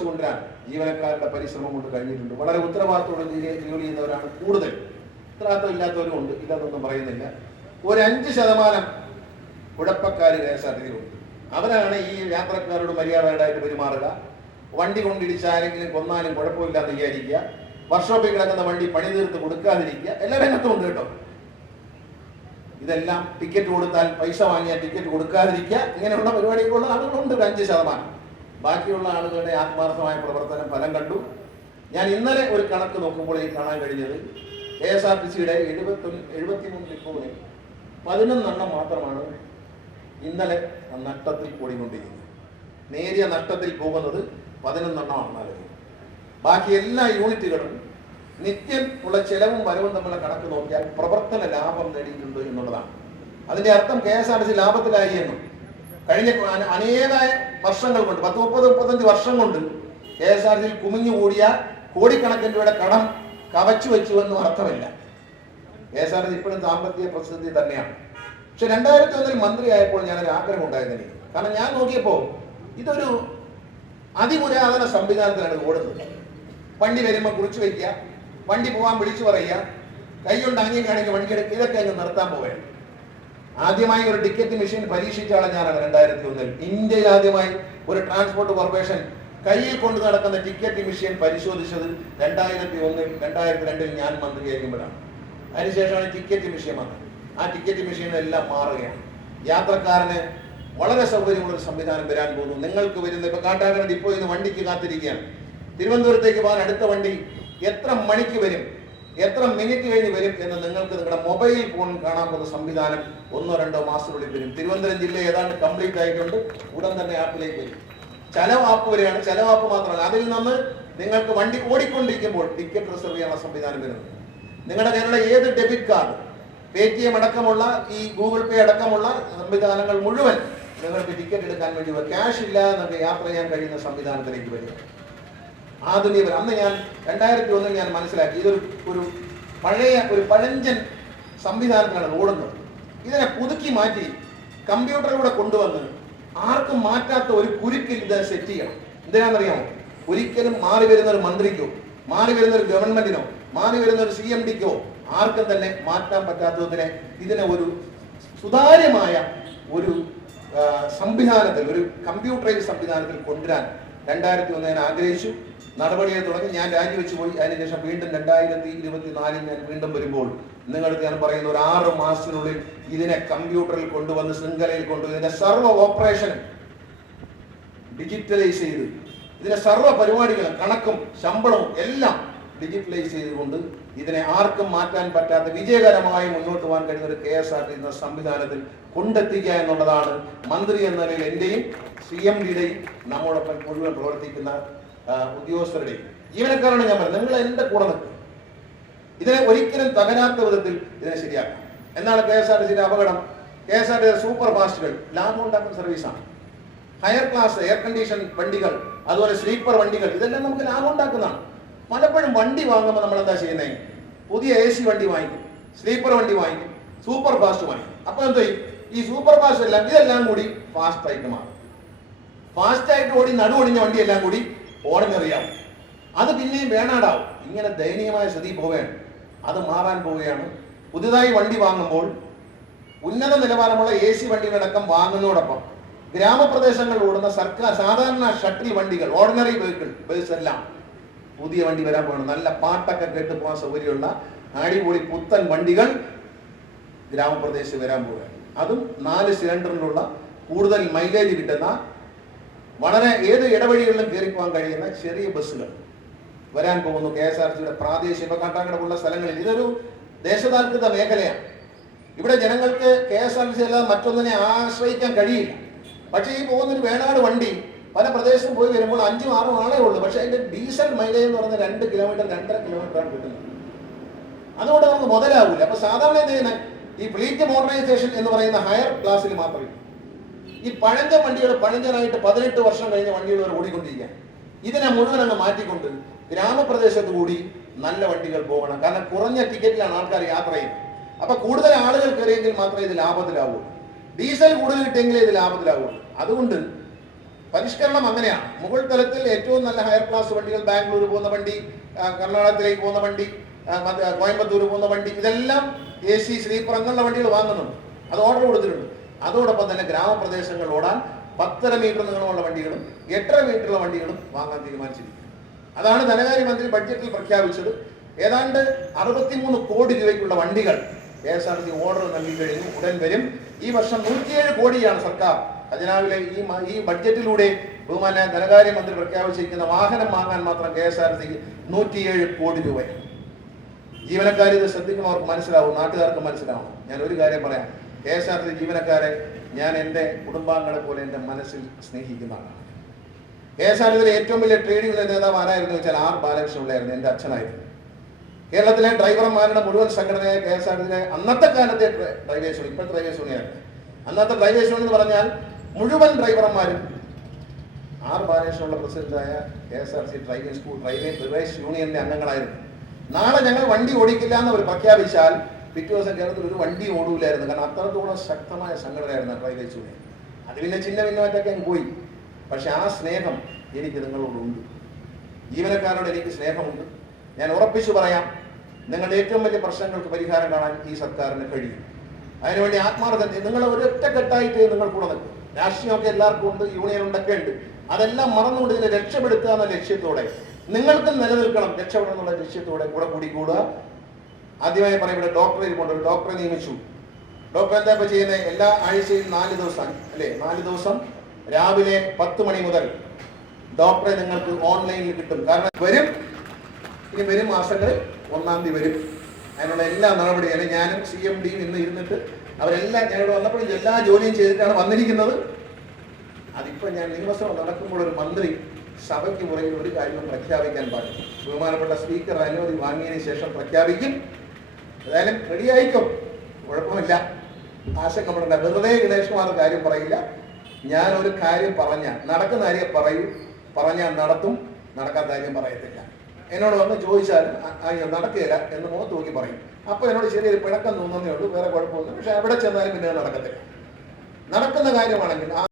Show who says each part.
Speaker 1: കൊണ്ടുവരാൻ ജീവനക്കാരുടെ പരിശ്രമം കൊണ്ട് കഴിഞ്ഞിട്ടുണ്ട്. വളരെ ഉത്തരവാദിത്തോടെ ജോലി ചെയ്യുന്നവരാണ് കൂടുതൽ. ഉത്തരവാദിത്തം ഇല്ലാത്തവരും ഉണ്ട്. ഇല്ലാത്തൊന്നും പറയുന്നില്ല. ഒരു അഞ്ച് ശതമാനം കുഴപ്പക്കാർ കെ ഉണ്ട് അവരാണ് ഈ യാത്രക്കാരോട് മര്യാദയായിട്ട് പെരുമാറുക. വണ്ടി കൊണ്ടിടിച്ച് ആരെങ്കിലും കൊന്നാലും കുഴപ്പമില്ലാതെ വിചാരിക്കുക. വർക്ക്ഷോപ്പിൽ കിടക്കുന്ന വണ്ടി പണി തീർത്ത് കൊടുക്കാതിരിക്കുക. എല്ലാ രംഗത്തും ഉണ്ട് കേട്ടോ. ഇതെല്ലാം ടിക്കറ്റ് കൊടുത്താൽ പൈസ വാങ്ങിയാൽ ടിക്കറ്റ് കൊടുക്കാതിരിക്കുക. ഇങ്ങനെയുള്ള പരിപാടികളുള്ള ആളുകളുണ്ട് ഒരു അഞ്ച് ശതമാനം. ബാക്കിയുള്ള ആളുകളുടെ ആത്മാർത്ഥമായ പ്രവർത്തനം ഫലം കണ്ടു. ഞാൻ ഇന്നലെ ഒരു കണക്ക് നോക്കുമ്പോൾ ഈ കാണാൻ കഴിഞ്ഞത് കെ എസ് ആർ ടി സിയുടെ എഴുപത്തി എഴുപത്തിമൂന്ന് ഡിപ്പോയിൽ പതിനൊന്നെണ്ണം മാത്രമാണ് ഇന്നലെ നഷ്ടത്തിൽ കൂടിക്കൊണ്ടിരിക്കുന്നത് നേരിയ നഷ്ടത്തിൽ പോകുന്നത് പതിനൊന്നെണ്ണമാണ് ബാക്കി എല്ലാ യൂണിറ്റുകളും നിത്യം ഉള്ള ചെലവും വരവും തമ്മിലുള്ള കണക്ക് നോക്കിയാൽ പ്രവർത്തന ലാഭം നേടിയിട്ടുണ്ട് എന്നുള്ളതാണ്. അതിന്റെ അർത്ഥം K S R T C ലാഭത്തിലായി എന്നും കഴിഞ്ഞ അന- അനേകായ വർഷങ്ങൾ കൊണ്ട് പത്ത് മുപ്പത് മുപ്പത്തഞ്ച് വർഷം കൊണ്ട് കെ എസ് ആർ സിയിൽ കുമിഞ്ഞുകൂടിയ കോടിക്കണക്കിന് രൂപയുടെ കടം കവച്ചു വെച്ചു എന്നും അർത്ഥമില്ല. കെ എസ് ആർ സി ഇപ്പോഴും സാമ്പത്തിക പ്രതിസന്ധി തന്നെയാണ്. പക്ഷെ രണ്ടായിരത്തി ഒന്നിൽ മന്ത്രിയായപ്പോൾ ഞാനൊരു ആഗ്രഹം ഉണ്ടായിരുന്നു കാരണം ഞാൻ നോക്കിയപ്പോൾ ഇതൊരു അതിപുരാതന സംവിധാനത്തിലാണ് ഓടുന്നത്. വണ്ടി വരുമ്പോൾ കുറിച്ച് വയ്ക്കുക വണ്ടി പോകാൻ വിളിച്ചു പറയുക കൈകൊണ്ട് ആംഗ്യം കാണിക്കുക വണ്ടി ഇതൊക്കെ അങ്ങ് നിർത്താൻ പോവുകയാണ്. ആദ്യമായി ഒരു ടിക്കറ്റ് മെഷീൻ പരീക്ഷിച്ച ആളെ ഞാനാണ് രണ്ടായിരത്തി ഒന്നിൽ. ഇന്ത്യയിൽ ആദ്യമായി ഒരു ട്രാൻസ്പോർട്ട് കോർപ്പറേഷൻ കയ്യിൽ കൊണ്ട് നടക്കുന്ന ടിക്കറ്റ് മെഷീൻ പരിശോധിച്ചത് രണ്ടായിരത്തി ഒന്നിൽ രണ്ടായിരത്തി രണ്ടിൽ ഞാൻ മന്ത്രിയായിരിക്കുമ്പോഴാണ് അതിനുശേഷമാണ് ടിക്കറ്റ് മെഷീൻ വന്നത്. ആ ടിക്കറ്റ് മെഷീൻ എല്ലാം മാറുകയാണ്. യാത്രക്കാരന് വളരെ സൗകര്യമുള്ള ഒരു സംവിധാനം വരാൻ പോകുന്നു. നിങ്ങൾക്ക് വരുന്ന ഇപ്പൊ കാട്ടാക്കട ഡിപ്പോയിൽ നിന്ന് വണ്ടിക്ക് കാത്തിരിക്കുകയാണ്. തിരുവനന്തപുരത്തേക്ക് പോകാൻ അടുത്ത വണ്ടി എത്ര മണിക്ക് വരും? എത്ര മിനിറ്റ് കഴിഞ്ഞ് വരും എന്ന് നിങ്ങൾക്ക് നിങ്ങളുടെ മൊബൈൽ ഫോൺ കാണാൻ പോകുന്ന സംവിധാനം ഒന്നോ രണ്ടോ മാസത്തിനുള്ളിൽ വരും. തിരുവനന്തപുരം ജില്ല ഏതാണ്ട് കംപ്ലീറ്റ് ആയിട്ടുണ്ട് ഉടൻ തന്നെ ആപ്പിലേക്ക് വരും. ചെലവ് ആപ്പ് വരെയാണ് ചെലവ് ആപ്പ് മാത്രമല്ല. അതിൽ നിന്ന് നിങ്ങൾക്ക് വണ്ടി ഓടിക്കൊണ്ടിരിക്കുമ്പോൾ ടിക്കറ്റ് റിസർവ് ചെയ്യാനുള്ള സംവിധാനം വരുന്നത് നിങ്ങളുടെ കയ്യിലുള്ള ഏത് debit card Paytm അടക്കമുള്ള ഈ ഗൂഗിൾ പേ അടക്കമുള്ള സംവിധാനങ്ങൾ മുഴുവൻ നിങ്ങൾക്ക് ടിക്കറ്റ് എടുക്കാൻ വേണ്ടി ക്യാഷ് ഇല്ലാതെ നിങ്ങൾക്ക് യാത്ര ചെയ്യാൻ കഴിയുന്ന സംവിധാനത്തിലേക്ക് വരിക ആധുനിക അന്ന് ഞാൻ രണ്ടായിരത്തി ഒന്നിൽ ഞാൻ മനസ്സിലാക്കി ഇതൊരു ഒരു പഴയ ഒരു പഴഞ്ചൻ സംവിധാനത്തിലാണ് ഓടുന്നത്. ഇതിനെ പുതുക്കി മാറ്റി കമ്പ്യൂട്ടറിലൂടെ കൊണ്ടുവന്ന് ആർക്കും മാറ്റാത്ത ഒരു കുരുക്കിൽ ഇത് സെറ്റ് ചെയ്യണം. എന്തിനാണെന്നറിയാമോ? ഒരിക്കലും മാറി വരുന്ന ഒരു മന്ത്രിക്കോ മാറി വരുന്ന ഒരു ഗവൺമെന്റിനോ മാറി വരുന്ന ഒരു സി എം ഡിക്കോ ആർക്കും തന്നെ മാറ്റാൻ പറ്റാത്തതിനെ ഇതിനെ ഒരു സുതാര്യമായ ഒരു സംവിധാനത്തിൽ ഒരു കമ്പ്യൂട്ടറൈസ് സംവിധാനത്തിൽ കൊണ്ടുവരാൻ രണ്ടായിരത്തി ഒന്ന് ഞാൻ ആഗ്രഹിച്ചു. നടപടിയെ തുടങ്ങി ഞാൻ രാജിവെച്ച് പോയി. അതിനുശേഷം വീണ്ടും രണ്ടായിരത്തി ഇരുപത്തിനാലിൽ ഞാൻ വീണ്ടും വരുമ്പോൾ നിങ്ങൾക്ക് ഞാൻ പറയുന്ന ഒരു ആറ് മാസത്തിനുള്ളിൽ ഇതിനെ കമ്പ്യൂട്ടറിൽ കൊണ്ടുവന്ന് ശൃംഖലയിൽ കൊണ്ടുവന്ന് ഇതിന്റെ സർവ ഓപ്പറേഷൻ ഡിജിറ്റലൈസ് ചെയ്ത് ഇതിന്റെ സർവ പരിപാടികളും കണക്കും ശമ്പളവും എല്ലാം ഡിജിറ്റലൈസ് ചെയ്തുകൊണ്ട് ഇതിനെ ആർക്കും മാറ്റാൻ പറ്റാത്ത വിജയകരമായി മുന്നോട്ട് പോകാൻ കഴിയുന്ന ഒരു കെ എസ് ആർ ടി എന്ന സംവിധാനത്തിൽ കൊണ്ടെത്തിക്കുക എന്നുള്ളതാണ് മന്ത്രി എന്ന നിലയിൽ എന്റെയും സി എം ഡിയുടെയും നമ്മോടൊപ്പം മുഴുവൻ പ്രവർത്തിക്കുന്ന ഉദ്യോഗസ്ഥരുടെയും ജീവനക്കാരാണ് ഞാൻ പറഞ്ഞത് നിങ്ങൾ എന്റെ കൂടെ നിൽക്കും ഇതിനെ ഒരിക്കലും തകരാത്ത വിധത്തിൽ ഇതിനെ ശരിയാക്കാം. എന്നാണ് കെ എസ് ആർ ടി സിയുടെ അപകടം. K S R T super ഫാസ്റ്റുകൾ ലാഭം ഉണ്ടാക്കുന്ന സർവീസാണ് ഹയർ ക്ലാസ് എയർ കണ്ടീഷൻ വണ്ടികൾ അതുപോലെ സ്ലീപ്പർ വണ്ടികൾ ഇതെല്ലാം നമുക്ക് ലാഭം ഉണ്ടാക്കുന്നതാണ്. പലപ്പോഴും വണ്ടി വാങ്ങുമ്പോൾ നമ്മൾ എന്താ ചെയ്യുന്നത് പുതിയ എ സി വണ്ടി വാങ്ങിക്കും സ്ലീപ്പർ വണ്ടി വാങ്ങിക്കും സൂപ്പർ ഫാസ്റ്റ് വാങ്ങിക്കും. അപ്പൊ എന്തോ ഈ സൂപ്പർ ഫാസ്റ്റ് എല്ലാം ഇതെല്ലാം കൂടി ഫാസ്റ്റ് ആയിട്ട് മാറും. ഫാസ്റ്റ് ആയിട്ട് ഓടി നടുവൊടിഞ്ഞ വണ്ടിയെല്ലാം കൂടി ഓർഡിനറിയാവും അത് പിന്നെയും വേണാടാവും. ഇങ്ങനെ ദയനീയമായ സ്ഥിതി പോവുകയാണ്. അത് മാറാൻ പോവുകയാണ്. പുതുതായി വണ്ടി വാങ്ങുമ്പോൾ ഉന്നത നിലവാരമുള്ള എ സി വണ്ടികളടക്കം വാങ്ങുന്നതോടൊപ്പം ഗ്രാമപ്രദേശങ്ങളിൽ ഓടുന്ന സർക്കാർ സാധാരണ ഷട്ടിൽ വണ്ടികൾ ഓർഡിനറി വെഹിക്കിൾ ബസ് എല്ലാം പുതിയ വണ്ടി വരാൻ പോകണം നല്ല പാട്ടൊക്കെ കേട്ട് പോകാൻ സൗകര്യമുള്ള അടിപൊളി പുത്തൻ വണ്ടികൾ ഗ്രാമപ്രദേശത്ത് വരാൻ പോവുകയാണ്. അതും നാല് സിലിണ്ടറിലുള്ള കൂടുതൽ മൈലേജ് കിട്ടുന്ന വളരെ ഏത് ഇടവഴികളിലും കയറി പോകാൻ കഴിയുന്ന ചെറിയ ബസ്സുകൾ. വരാൻ പോകുന്നു കെ എസ് ആർ സിയുടെ പ്രാദേശിക ഇപ്പൊ കാട്ടാക്കടപ്പുള്ള സ്ഥലങ്ങളിൽ. ഇതൊരു ദേശതാൽകൃത മേഖലയാണ്. ഇവിടെ ജനങ്ങൾക്ക് കെ എസ് ആർ സി അല്ലാതെ മറ്റൊന്നിനെ ആശ്രയിക്കാൻ കഴിയില്ല. പക്ഷേ ഈ പോകുന്നൊരു വേണാട് വണ്ടി പല പ്രദേശത്തും പോയി വരുമ്പോൾ അഞ്ചും ആറും ആളേ ഉള്ളൂ. പക്ഷേ അതിന്റെ ഡീസൽ മൈലേജ് എന്ന് പറഞ്ഞ രണ്ട് കിലോമീറ്റർ രണ്ടര കിലോമീറ്റർ ആണ് കിട്ടുന്നത്. അതുകൊണ്ട് നമുക്ക് മുതലാവില്ല അപ്പൊ സാധാരണ ഈ ഫ്ലീറ്റ് മോഡേണൈസേഷൻ എന്ന് പറയുന്ന ഹയർ ക്ലാസ്സിൽ മാത്രമേ ഈ പഴഞ്ച വണ്ടികൾ പഴഞ്ചനായിട്ട് പതിനെട്ട് വർഷം കഴിഞ്ഞ വണ്ടികൾ വരെ ഓടിക്കൊണ്ടിരിക്കുക ഇതിനെ മുഴുവൻ അങ്ങ് മാറ്റിക്കൊണ്ട് ഗ്രാമപ്രദേശത്ത് കൂടി നല്ല വണ്ടികൾ പോകണം. കാരണം കുറഞ്ഞ ടിക്കറ്റിലാണ് ആൾക്കാർ യാത്ര ചെയ്യുന്നത്. അപ്പൊ കൂടുതൽ ആളുകൾ കയറിയെങ്കിൽ മാത്രമേ ഇത് ലാഭത്തിലാവൂ. ഡീസൽ കൂടുതൽ കിട്ടിയെങ്കിലേ ഇത് ലാഭത്തിലാവൂ. അതുകൊണ്ട് പരിഷ്കരണം അങ്ങനെയാണ്. മുകൾ തലത്തിൽ ഏറ്റവും നല്ല ഹയർ ക്ലാസ് വണ്ടികൾ ബാംഗ്ലൂർ പോകുന്ന വണ്ടി കർണാടകത്തിലേക്ക് പോകുന്ന വണ്ടി കോയമ്പത്തൂർ പോകുന്ന വണ്ടി ഇതെല്ലാം എ സി സ്ലീപ്പർ അങ്ങനെയുള്ള വണ്ടികൾ വാങ്ങുന്നുണ്ട്. അത് ഓർഡർ കൊടുത്തിട്ടുണ്ട്. അതോടൊപ്പം തന്നെ ഗ്രാമപ്രദേശങ്ങൾ ഓടാൻ പത്തര മീറ്റർ നീളമുള്ള വണ്ടികളും എട്ടര മീറ്ററുള്ള വണ്ടികളും വാങ്ങാൻ തീരുമാനിച്ചിരിക്കുന്നു. അതാണ് ധനകാര്യമന്ത്രി ബഡ്ജറ്റിൽ പ്രഖ്യാപിച്ചത്. ഏതാണ്ട് അറുപത്തിമൂന്ന് കോടി രൂപയ്ക്കുള്ള വണ്ടികൾ K S R T order നൽകി കഴിഞ്ഞു. ഉടൻ വരും. ഈ വർഷം നൂറ്റിയേഴ് കോടിയാണ് സർക്കാർ ഖജനാവിലെ ഈ ഈ ബഡ്ജറ്റിലൂടെ ബഹുമാന ധനകാര്യമന്ത്രി പ്രഖ്യാപിച്ചിരിക്കുന്ന വാഹനം വാങ്ങാൻ മാത്രം കെ എസ് ആർ സിക്ക് നൂറ്റിയേഴ് കോടി രൂപ ജീവനക്കാർ ഇത് ശ്രദ്ധിക്കുന്നവർക്ക് മനസ്സിലാവും നാട്ടുകാർക്ക് മനസ്സിലാവും ഞാൻ ഒരു കാര്യം പറയാം. കെ എസ് ആർ ടി ജീവനക്കാരെ ഞാൻ എന്റെ കുടുംബാംഗങ്ങളെ പോലെ എന്റെ മനസ്സിൽ സ്നേഹിക്കുന്നതാണ്. കെ എസ് ആർ ടിയിലെ ഏറ്റവും വലിയ ട്രേഡ് യൂണിയൻ നേതാവ് ആരായിരുന്നു വെച്ചാൽ ആർ ബാലകൃഷ്ണപിള്ളയായിരുന്നു എന്റെ അച്ഛനായിരുന്നു. കേരളത്തിലെ ഡ്രൈവർമാരുടെ മുഴുവൻ സംഘടനയായ കെ എസ് ആർ ടിയിലെ അന്നത്തെ കാലത്തെ ഡ്ര- ഡ്രൈവേഴ്സ് ഇപ്പോഴത്തെ ഡ്രൈവേഴ്സ് യൂണിയനായിരുന്നു അന്നത്തെ ഡ്രൈവേഴ്സ് എന്ന് പറഞ്ഞാൽ മുഴുവൻ ഡ്രൈവർമാരും ആർ ബാലകൃഷ്ണനുള്ള പ്രസിഡന്റായ K S R C school driving drivers യൂണിയനിലെ അംഗങ്ങളായിരുന്നു. നാളെ ഞങ്ങൾ വണ്ടി ഓടിക്കില്ല എന്ന് അവർ പ്രഖ്യാപിച്ചാൽ പിറ്റേ ദിവസം കേരളത്തിൽ ഒരു വണ്ടി ഓടൂലായിരുന്നു. കാരണം അത്രത്തോളം ശക്തമായ സംഘടനയായിരുന്നു ട്രൈ യൂണിയൻ അത് പിന്നെ ചിന്ന ഭിന്നമായിട്ടൊക്കെ പോയി. പക്ഷെ ആ സ്നേഹം എനിക്ക് നിങ്ങളോടുണ്ട്. ജീവനക്കാരോട് എനിക്ക് സ്നേഹമുണ്ട്. ഞാൻ ഉറപ്പിച്ചു പറയാം നിങ്ങളുടെ ഏറ്റവും വലിയ പ്രശ്നങ്ങൾക്ക് പരിഹാരം കാണാൻ ഈ സർക്കാരിന് കഴിയും. അതിനുവേണ്ടി ആത്മാർത്ഥ നിങ്ങൾ ഒരൊറ്റ ഒരൊറ്റക്കെട്ടായിട്ട് നിങ്ങൾ കൂടെ നിൽക്കും. രാഷ്ട്രീയമൊക്കെ എല്ലാവർക്കും ഉണ്ട് യൂണിയൻ ഉണ്ടൊക്കെ ഉണ്ട്. അതെല്ലാം മറന്നുകൊണ്ട് ഇതിനെ രക്ഷപ്പെടുത്തുക എന്ന ലക്ഷ്യത്തോടെ നിങ്ങൾക്കും നിലനിൽക്കണം രക്ഷപ്പെടണം എന്നുള്ള ലക്ഷ്യത്തോടെ കൂടെ കൂടി കൂടുക. ആദ്യമായി പറയും ഇവിടെ ഡോക്ടറെ ഇരിപ്പുണ്ട്. ഒരു ഡോക്ടറെ നിയമിച്ചു. ഡോക്ടർ എന്താ ഇപ്പൊ ചെയ്യുന്നത് എല്ലാ ആഴ്ചയും നാല് ദിവസം അല്ലേ? നാല് ദിവസം രാവിലെ പത്ത് മണി മുതൽ ഡോക്ടറെ നിങ്ങൾക്ക് ഓൺലൈനിൽ കിട്ടും. കാരണം വരും. ഇനി വരും മാസങ്ങളിൽ ഒന്നാം തീയതി വരും. അതിനുള്ള എല്ലാ അല്ലെങ്കിൽ ഞാനും സി എം ഡിയും ഇന്ന് ഇരുന്നിട്ട് അവരെല്ലാം ഞങ്ങൾ വന്നപ്പോഴും എല്ലാ ജോലിയും ചെയ്തിട്ടാണ് വന്നിരിക്കുന്നത്. അതിപ്പോൾ ഞാൻ നിയമസഭ നടക്കുമ്പോൾ ഒരു മന്ത്രി സഭയ്ക്ക് പുറകിൽ ഒരു കാര്യവും പ്രഖ്യാപിക്കാൻ പാടില്ല. ബഹുമാനപ്പെട്ട സ്പീക്കർ അനുമതി വാങ്ങിയതിന് ശേഷം പ്രഖ്യാപിക്കും. ഏതായാലും റെഡിയായിക്കും കുഴപ്പമില്ല. ആശങ്കപ്പെടേണ്ട വെറുതെ ഗണേഷ്കുമാർ കാര്യം പറയില്ല. ഞാൻ ഒരു കാര്യം പറഞ്ഞ നടക്കുന്ന കാര്യം പറയും. പറഞ്ഞാൽ നടത്തും. നടക്കാത്ത കാര്യം പറയത്തില്ല. എന്നോട് വന്ന് ചോദിച്ചാൽ "അ- അയ്യോ നടക്കുകയില്ല എന്ന് മുഖത്ത് നോക്കി പറയും. അപ്പോൾ എന്നോട് ശരിയൊരു പിണക്കം തോന്നുന്നേ ഉള്ളൂ. വേറെ കുഴപ്പമൊന്നും പക്ഷെ എവിടെ ചെന്നാലും പിന്നെ നടക്കത്തില്ല. നടക്കുന്ന കാര്യമാണെങ്കിൽ